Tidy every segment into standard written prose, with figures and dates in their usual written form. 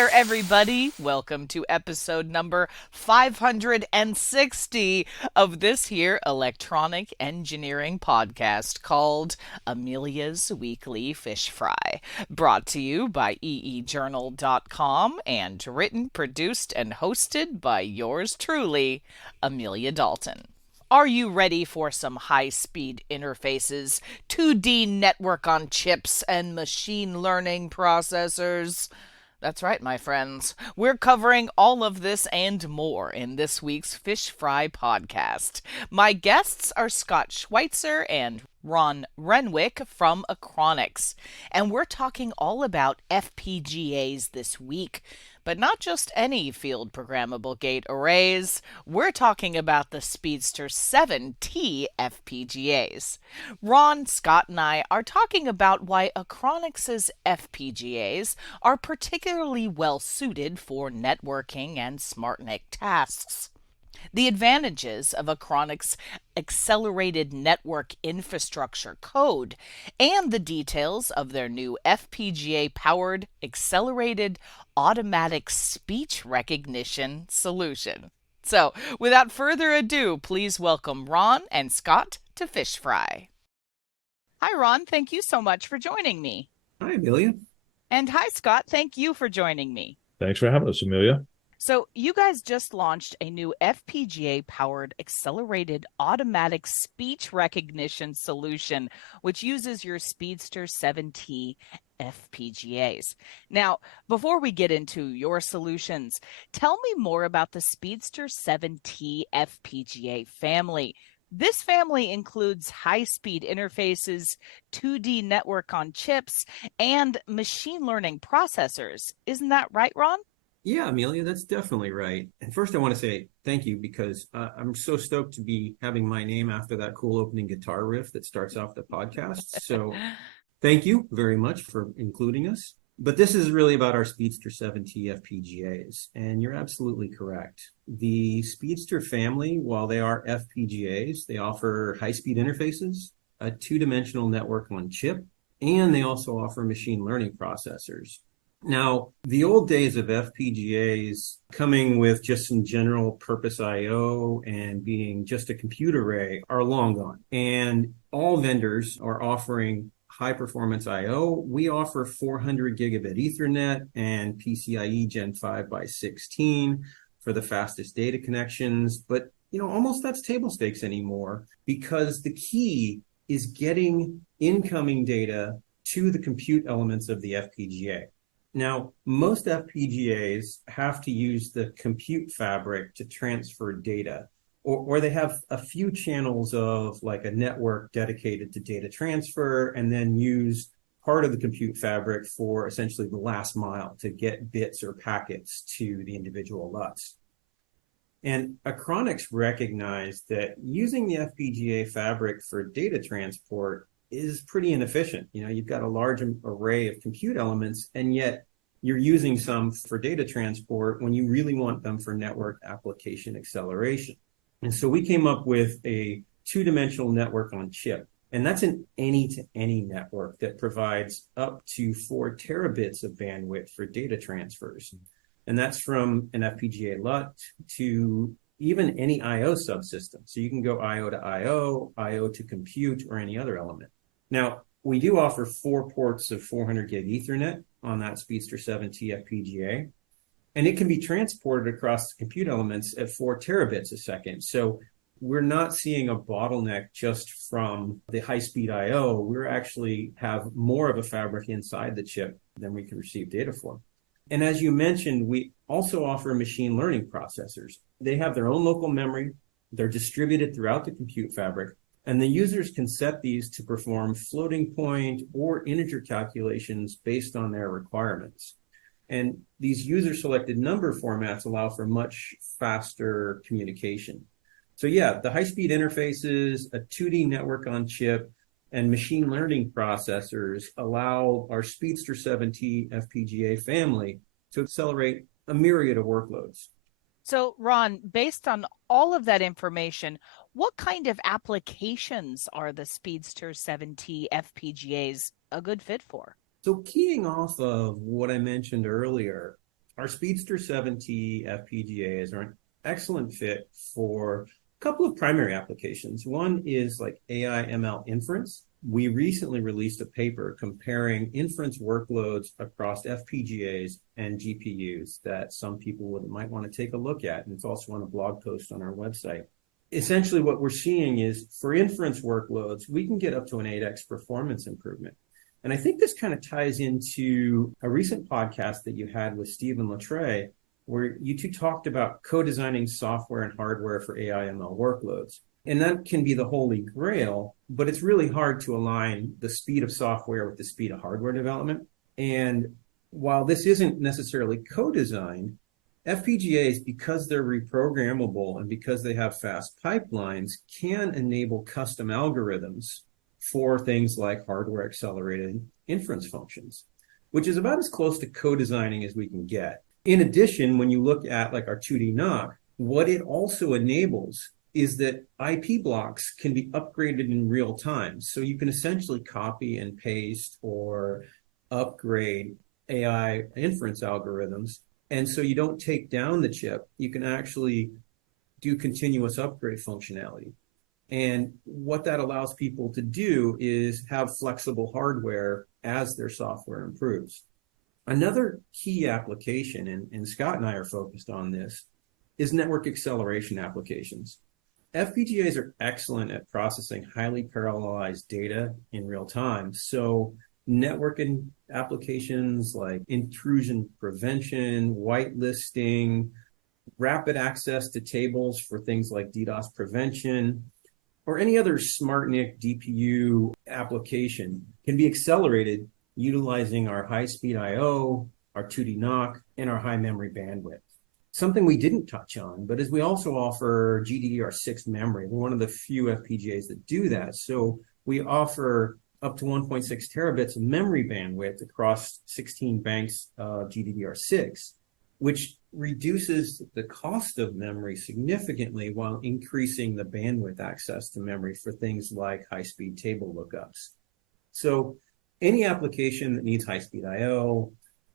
there, everybody. Welcome to episode number 560 of this here electronic engineering podcast called Amelia's Weekly Fish Fry, brought to you by eejournal.com and written, produced, and hosted by yours truly, Amelia Dalton. Are you ready for some high-speed interfaces, 2D network on chips, and machine learning processors? That's right, my friends. We're covering all of this and more in this week's Fish Fry podcast. My guests are Scott Schweitzer and Ron Renwick from Achronix, and we're talking all about FPGAs this week. But not just any field programmable gate arrays. We're talking about the Speedster7t FPGAs. Ron, Scott, and I are talking about why Achronix's FPGAs are particularly well suited for networking and SmartNIC tasks. The advantages of Achronix accelerated network infrastructure code, and the details of their new FPGA-powered accelerated automatic speech recognition solution. So, without further ado, please welcome Ron and Scott to Fish Fry. Hi, Ron. Thank you so much for joining me. Hi, Amelia. And hi, Scott. Thank you for joining me. Thanks for having us, Amelia. So you guys just launched a new FPGA-powered accelerated automatic speech recognition solution, which uses your Speedster7t FPGAs. Now, before we get into your solutions, tell me more about the Speedster7t FPGA family. This family includes high-speed interfaces, 2D network on chips, and machine learning processors. Isn't that right, Ron? Yeah, Amelia, that's definitely right. And first, I want to say thank you because I'm so stoked to be having my name after that cool opening guitar riff that starts off the podcast. So thank you very much for including us. But this is really about our Speedster7t FPGAs. And you're absolutely correct. The Speedster family, while they are FPGAs, they offer high-speed interfaces, a two-dimensional network on chip, and they also offer machine learning processors. Now, the old days of FPGAs coming with just some general purpose I/O and being just a compute array are long gone. And all vendors are offering high performance I/O. We offer 400 gigabit Ethernet and PCIe Gen 5x16 for the fastest data connections. But, almost that's table stakes anymore because the key is getting incoming data to the compute elements of the FPGA. Now, most FPGAs have to use the compute fabric to transfer data, or they have a few channels of like a network dedicated to data transfer and then use part of the compute fabric for essentially the last mile to get bits or packets to the individual LUTs. And Achronix recognized that using the FPGA fabric for data transport is pretty inefficient. You've got a large array of compute elements, and yet you're using some for data transport when you really want them for network application acceleration. And so we came up with a two-dimensional network on chip, and that's an any-to-any network that provides up to 4 terabits of bandwidth for data transfers. And that's from an FPGA LUT to even any I/O subsystem. So you can go I/O to I/O, I/O to compute, or any other element. Now, we do offer 4 ports of 400 gig Ethernet on that Speedster7t FPGA, and it can be transported across the compute elements at 4 terabits a second. So we're not seeing a bottleneck just from the high-speed I/O. We're actually have more of a fabric inside the chip than we can receive data for. And as you mentioned, we also offer machine learning processors. They have their own local memory. They're distributed throughout the compute fabric. And the users can set these to perform floating point or integer calculations based on their requirements. And these user-selected number formats allow for much faster communication. So yeah, the high-speed interfaces, a 2D network on chip, and machine learning processors allow our Speedster7t FPGA family to accelerate a myriad of workloads. So, Ron, based on all of that information, what kind of applications are the Speedster7t FPGAs a good fit for? So keying off of what I mentioned earlier, our Speedster7t FPGAs are an excellent fit for a couple of primary applications. One is like AI ML inference. We recently released a paper comparing inference workloads across FPGAs and GPUs that some people might want to take a look at. And it's also on a blog post on our website. Essentially, what we're seeing is for inference workloads, we can get up to an 8x performance improvement. And I think this kind of ties into a recent podcast that you had with Stephen Latreille, where you two talked about co-designing software and hardware for AI ML workloads. And that can be the holy grail, but it's really hard to align the speed of software with the speed of hardware development. And while this isn't necessarily co-designed, FPGAs, because they're reprogrammable and because they have fast pipelines, can enable custom algorithms for things like hardware accelerated inference functions, which is about as close to co-designing as we can get. In addition, when you look at like our 2D NOC, what it also enables is that IP blocks can be upgraded in real time. So you can essentially copy and paste or upgrade AI inference algorithms. And so you don't take down the chip, you can actually do continuous upgrade functionality. And what that allows people to do is have flexible hardware as their software improves. Another key application, and Scott and I are focused on this, is network acceleration applications. FPGAs are excellent at processing highly parallelized data in real time. So networking applications like intrusion prevention, whitelisting, rapid access to tables for things like DDoS prevention, or any other SmartNIC DPU application can be accelerated utilizing our high-speed I/O, our 2D NOC, and our high memory bandwidth. Something we didn't touch on, but is we also offer GDDR6 memory. We're one of the few FPGAs that do that. So we offer up to 1.6 terabits of memory bandwidth across 16 banks of GDDR6, which reduces the cost of memory significantly while increasing the bandwidth access to memory for things like high-speed table lookups. So any application that needs high-speed I/O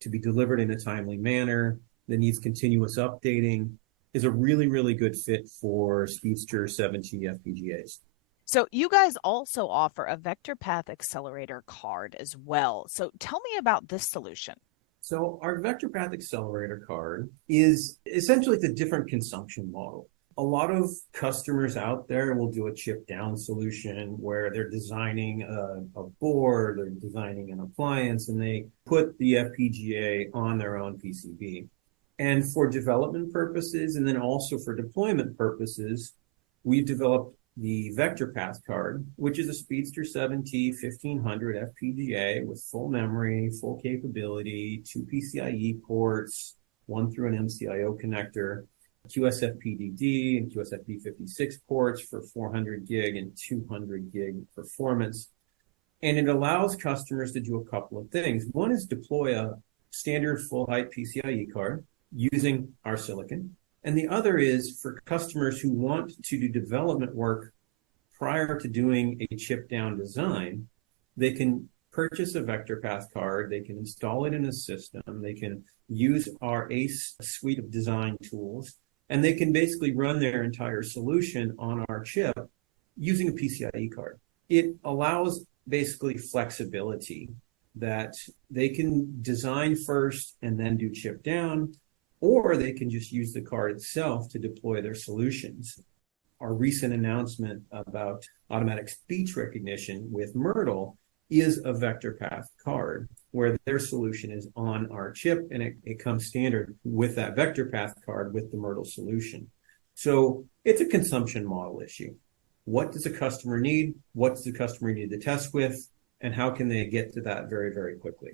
to be delivered in a timely manner, that needs continuous updating, is a really, really good fit for Speedster7t FPGAs. So you guys also offer a vector path accelerator card as well. So tell me about this solution. So our vector path accelerator card is essentially a different consumption model. A lot of customers out there will do a chip down solution where they're designing a board, they're designing an appliance, and they put the FPGA on their own PCB. And for development purposes, and then also for deployment purposes, we've developed the vector path card, which is a Speedster7t 1500 FPGA with full memory, full capability, 2 PCIe ports, 1 through an MCIO connector, QSFP-DD and QSFP56 ports for 400 gig and 200 gig performance. And it allows customers to do a couple of things. One is deploy a standard full height PCIe card using our silicon. And the other is for customers who want to do development work prior to doing a chip down design, they can purchase a vector path card, they can install it in a system, they can use our ACE suite of design tools, and they can basically run their entire solution on our chip using a PCIe card. It allows basically flexibility that they can design first and then do chip down, or they can just use the card itself to deploy their solutions. Our recent announcement about automatic speech recognition with Myrtle is a vector path card where their solution is on our chip, and it comes standard with that vector path card with the Myrtle solution. So it's a consumption model issue. What does a customer need? What does the customer need to test with? And how can they get to that very, very quickly?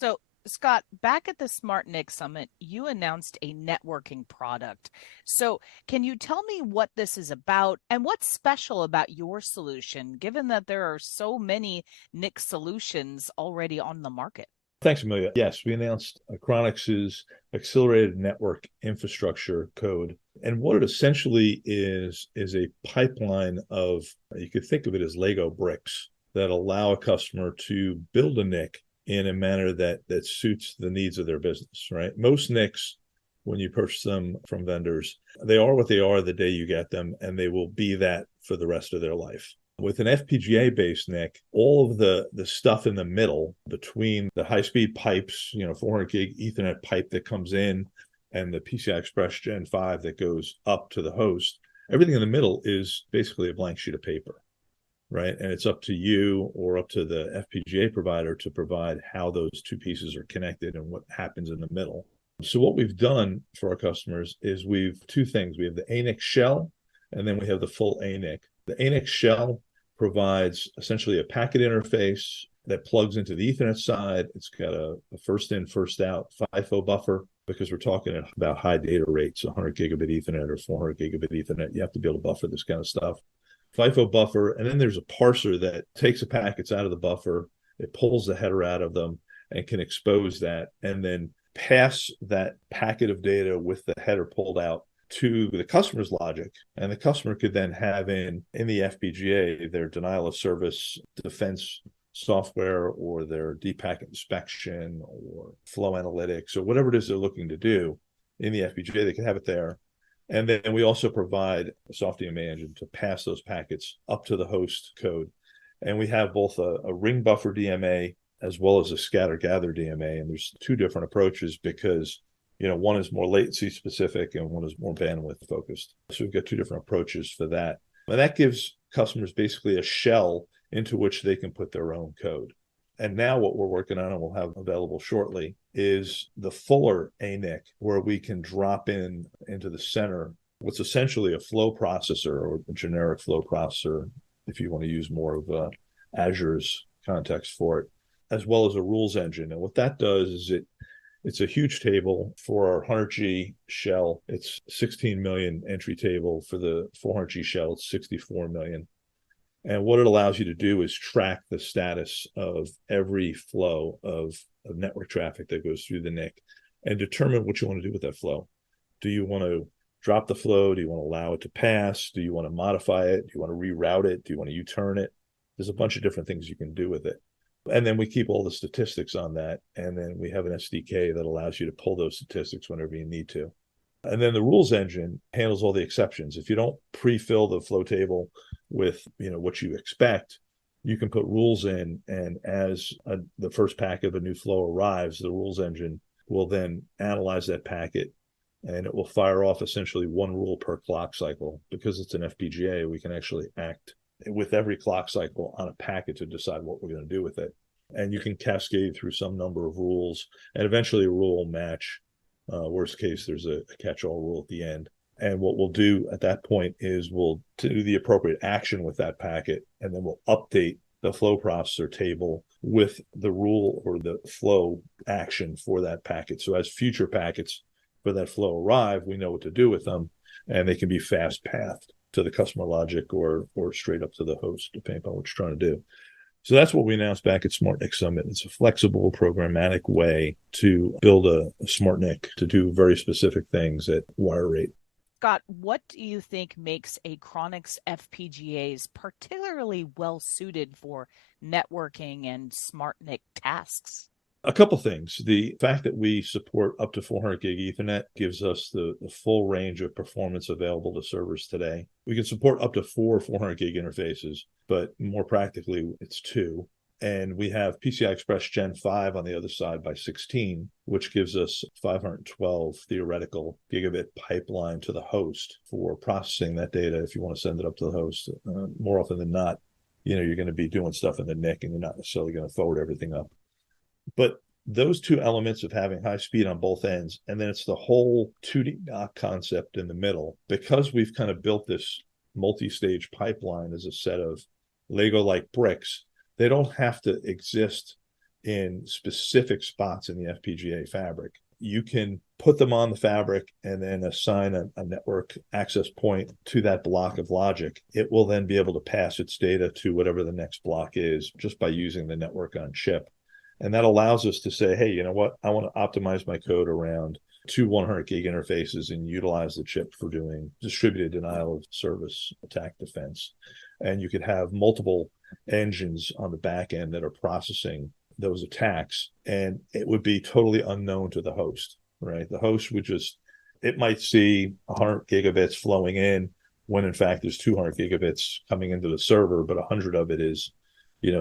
So Scott, back at the SmartNIC Summit, you announced a networking product. So can you tell me what this is about and what's special about your solution, given that there are so many NIC solutions already on the market? Thanks, Amelia. Yes, we announced Achronix's accelerated network infrastructure code. And what it essentially is a pipeline of, you could think of it as Lego bricks that allow a customer to build a NIC in a manner that suits the needs of their business, right? Most NICs, when you purchase them from vendors, they are what they are the day you get them, and they will be that for the rest of their life. With an FPGA-based NIC, all of the stuff in the middle between the high-speed pipes, 400 gig Ethernet pipe that comes in, and the PCI Express Gen 5 that goes up to the host, everything in the middle is basically a blank sheet of paper, right? And it's up to you or up to the FPGA provider to provide how those two pieces are connected and what happens in the middle. So what we've done for our customers is two things. We have the ANIC shell, and then we have the full ANIC. The ANIC shell provides essentially a packet interface that plugs into the Ethernet side. It's got a first in, first out FIFO buffer, because we're talking about high data rates, 100 gigabit Ethernet or 400 gigabit Ethernet. You have to be able to buffer this kind of stuff. FIFO buffer, and then there's a parser that takes the packets out of the buffer, it pulls the header out of them and can expose that, and then pass that packet of data with the header pulled out to the customer's logic. And the customer could then have in the FPGA their denial of service defense software, or their depacket inspection, or flow analytics, or whatever it is they're looking to do in the FPGA. They can have it there. And then we also provide a soft DMA engine to pass those packets up to the host code. And we have both a ring buffer DMA as well as a scatter gather DMA. And there's two different approaches because, one is more latency specific and one is more bandwidth focused. So we've got two different approaches for that. And that gives customers basically a shell into which they can put their own code. And now what we're working on, and we'll have available shortly, is the fuller ANIC, where we can drop into the center what's essentially a flow processor, or a generic flow processor, if you want to use more of Azure's context for it, as well as a rules engine. And what that does is it's a huge table for our 100G shell. It's 16 million entry table. For the 400G shell, it's 64 million. And what it allows you to do is track the status of every flow of network traffic that goes through the NIC and determine what you want to do with that flow. Do you want to drop the flow? Do you want to allow it to pass? Do you want to modify it? Do you want to reroute it? Do you want to U-turn it? There's a bunch of different things you can do with it. And then we keep all the statistics on that. And then we have an SDK that allows you to pull those statistics whenever you need to. And then the rules engine handles all the exceptions. If you don't pre-fill the flow table with what you expect, you can put rules in, and as the first packet of a new flow arrives, the rules engine will then analyze that packet, and it will fire off essentially one rule per clock cycle. Because it's an FPGA, we can actually act with every clock cycle on a packet to decide what we're going to do with it. And you can cascade through some number of rules, and eventually a rule will match. Worst case, there's a catch-all rule at the end. And what we'll do at that point is we'll do the appropriate action with that packet, and then we'll update the flow processor table with the rule or the flow action for that packet. So as future packets for that flow arrive, we know what to do with them, and they can be fast pathed to the customer logic or straight up to the host, depending on what you're trying to do. So that's what we announced back at SmartNIC Summit. It's a flexible, programmatic way to build a SmartNIC to do very specific things at wire rate. Scott, what do you think makes Achronix FPGAs particularly well suited for networking and SmartNIC tasks? A couple things. The fact that we support up to 400 gig Ethernet gives us the full range of performance available to servers today. We can support up to 400 gig interfaces, but more practically, it's 2. And we have PCI Express Gen 5 on the other side by 16, which gives us 512 theoretical gigabit pipeline to the host for processing that data if you want to send it up to the host. More often than not, you're going to be doing stuff in the NIC, and you're not necessarily going to forward everything up. But those two elements of having high speed on both ends, and then it's the whole 2D NOC concept in the middle, because we've kind of built this multi-stage pipeline as a set of Lego-like bricks, they don't have to exist in specific spots in the FPGA fabric. You can put them on the fabric and then assign a network access point to that block of logic. It will then be able to pass its data to whatever the next block is just by using the network on chip. And that allows us to say, hey, you know what? I want to optimize my code around 2 100 gig interfaces and utilize the chip for doing distributed denial of service attack defense. And you could have multiple engines on the back end that are processing those attacks, and it would be totally unknown to the host, right? The host would it might see 100 gigabits flowing in when in fact there's 200 gigabits coming into the server, but 100 of it is,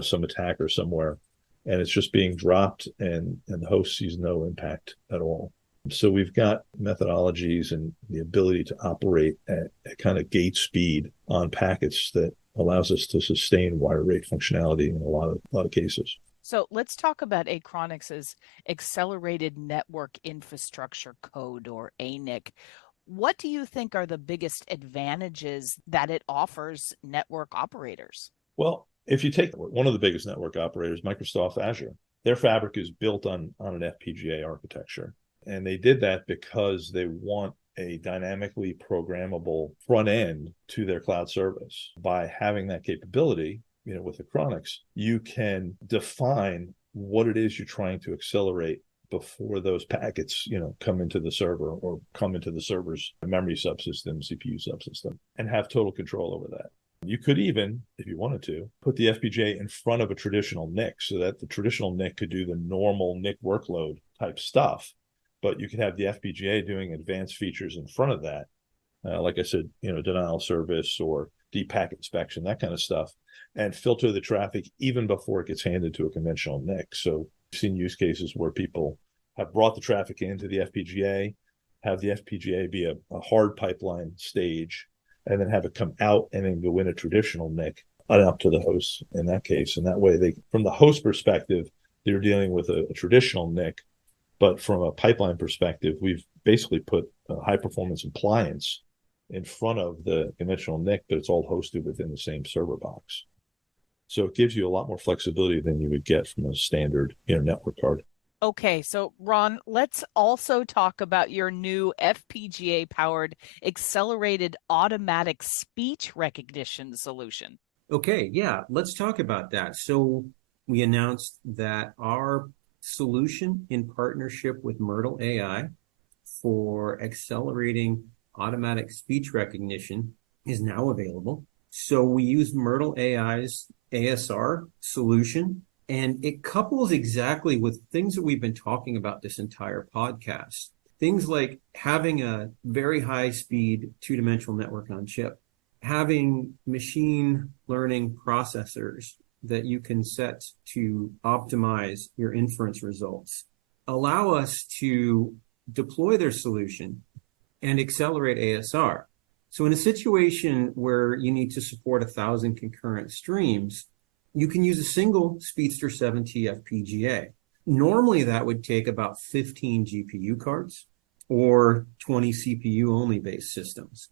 some attacker somewhere, and it's just being dropped, and the host sees no impact at all. So we've got methodologies and the ability to operate at kind of gate speed on packets that allows us to sustain wire rate functionality in a lot of cases. So let's talk about Achronix's accelerated network infrastructure code, or ANIC. What do you think are the biggest advantages that it offers network operators? Well, if you take one of the biggest network operators, Microsoft Azure, their fabric is built on an FPGA architecture. And they did that because they want a dynamically programmable front end to their cloud service. By having that capability, with Achronix, you can define what it is you're trying to accelerate before those packets, come into the server or come into the server's memory subsystem, CPU subsystem, and have total control over that. You could even, if you wanted to, put the FPGA in front of a traditional NIC so that the traditional NIC could do the normal NIC workload type stuff. But you could have the FPGA doing advanced features in front of that. Like I said, denial of service or deep packet inspection, that kind of stuff, and filter the traffic even before it gets handed to a conventional NIC. So we've seen use cases where people have brought the traffic into the FPGA, have the FPGA be a hard pipeline stage, and then have it come out and then go in a traditional NIC up to the host in that case. And that way, from the host perspective, they're dealing with a traditional NIC. But from a pipeline perspective, we've basically put a high-performance appliance in front of the conventional NIC, but it's all hosted within the same server box. So it gives you a lot more flexibility than you would get from a standard network card. Okay, so Ron, let's also talk about your new FPGA-powered accelerated automatic speech recognition solution. Okay, yeah, let's talk about that. So we announced that our solution in partnership with Myrtle AI for accelerating automatic speech recognition is now available. So we use Myrtle AI's ASR solution, and it couples exactly with things that we've been talking about this entire podcast. Things like having a very high speed two-dimensional network on chip, having machine learning processors that you can set to optimize your inference results, allow us to deploy their solution and accelerate ASR. So in a situation where you need to support 1,000 concurrent streams, you can use a single Speedster7t FPGA. Normally that would take about 15 GPU cards or 20 CPU only based systems.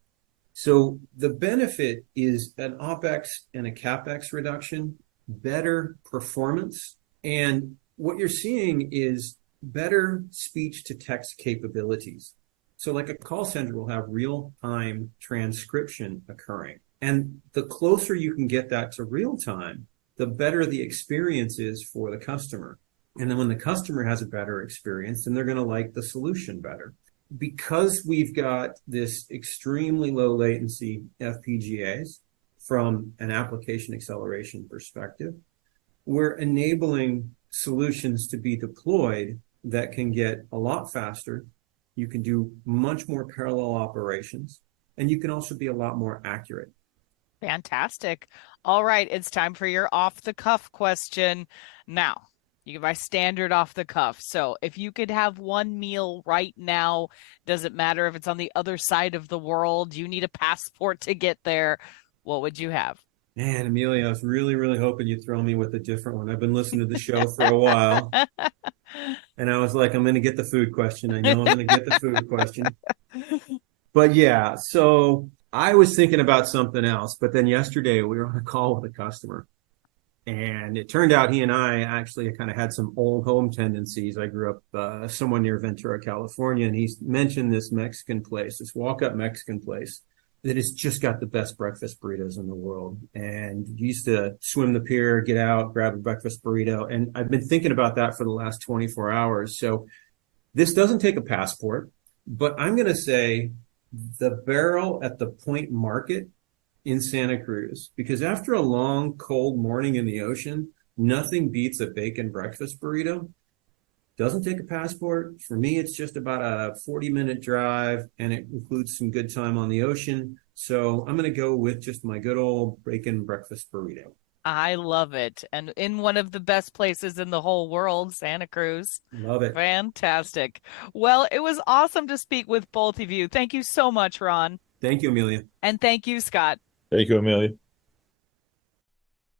So the benefit is an OpEx and a CapEx reduction, better performance, and what you're seeing is better speech to text capabilities. So like a call center will have real-time transcription occurring. And the closer you can get that to real time, the better the experience is for the customer. And then when the customer has a better experience, then they're going to like the solution better. Because we've got this extremely low latency FPGAs from an application acceleration perspective, we're enabling solutions to be deployed that can get a lot faster. You can do much more parallel operations, and you can also be a lot more accurate. Fantastic. All right, it's time for your off-the-cuff question. Now, you give my standard off-the-cuff. So if you could have one meal right now, doesn't matter if it's on the other side of the world, you need a passport to get there, what would you have? Man, Amelia, I was really, really hoping you'd throw me with a different one. I've been listening to the show for a while, and I was like, I'm going to get the food question. I know I'm going to get the food question. But yeah, so I was thinking about something else, but then yesterday we were on a call with a customer, and it turned out he and I actually kind of had some old home tendencies. I grew up somewhere near Ventura, California, and he mentioned this Mexican place, this walk-up Mexican place that has just got the best breakfast burritos in the world. And you used to swim the pier, get out, grab a breakfast burrito. And I've been thinking about that for the last 24 hours. So this doesn't take a passport, but I'm going to say the barrel at the Point Market in Santa Cruz, because after a long, cold morning in the ocean, Nothing beats a bacon breakfast burrito. Doesn't take a passport. For me, it's just about a 40-minute drive, and it includes some good time on the ocean. So I'm going to go with just my good old bacon breakfast burrito. I love it. And in one of the best places in the whole world, Santa Cruz. Love it. Fantastic. Well, it was awesome to speak with both of you. Thank you so much, Ron. Thank you, Amelia. And thank you, Scott. Thank you, Amelia.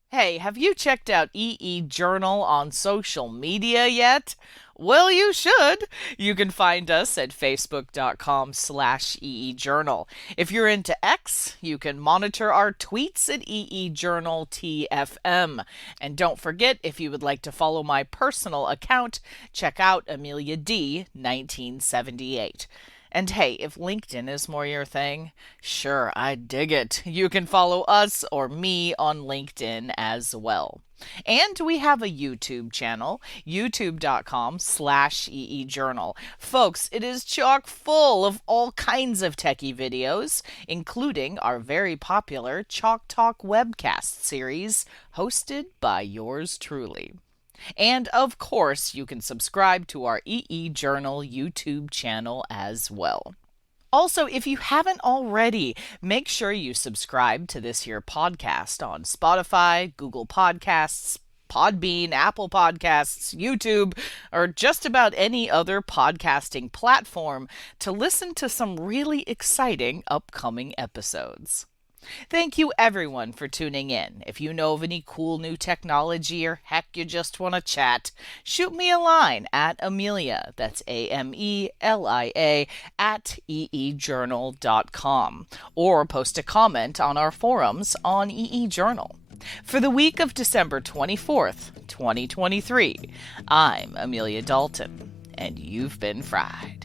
Hey, have you checked out EE Journal on social media yet? Well, you should. You can find us at facebook.com/EE Journal. If you're into X, you can monitor our tweets at EE Journal TFM. And don't forget, if you would like to follow my personal account, check out Amelia D 1978. And hey, if LinkedIn is more your thing, sure, I dig it. You can follow us or me on LinkedIn as well. And we have a YouTube channel, youtube.com/EE Journal. Folks, it is chock full of all kinds of techie videos, including our very popular Chalk Talk webcast series, hosted by yours truly. And of course, you can subscribe to our EE Journal YouTube channel as well. Also, if you haven't already, make sure you subscribe to this here podcast on Spotify, Google Podcasts, Podbean, Apple Podcasts, YouTube, or just about any other podcasting platform to listen to some really exciting upcoming episodes. Thank you everyone for tuning in. If you know of any cool new technology or heck you just want to chat, shoot me a line at Amelia, that's AMELIA, at eejournal.com, or post a comment on our forums on EE Journal. For the week of December 24th, 2023, I'm Amelia Dalton, and you've been fried.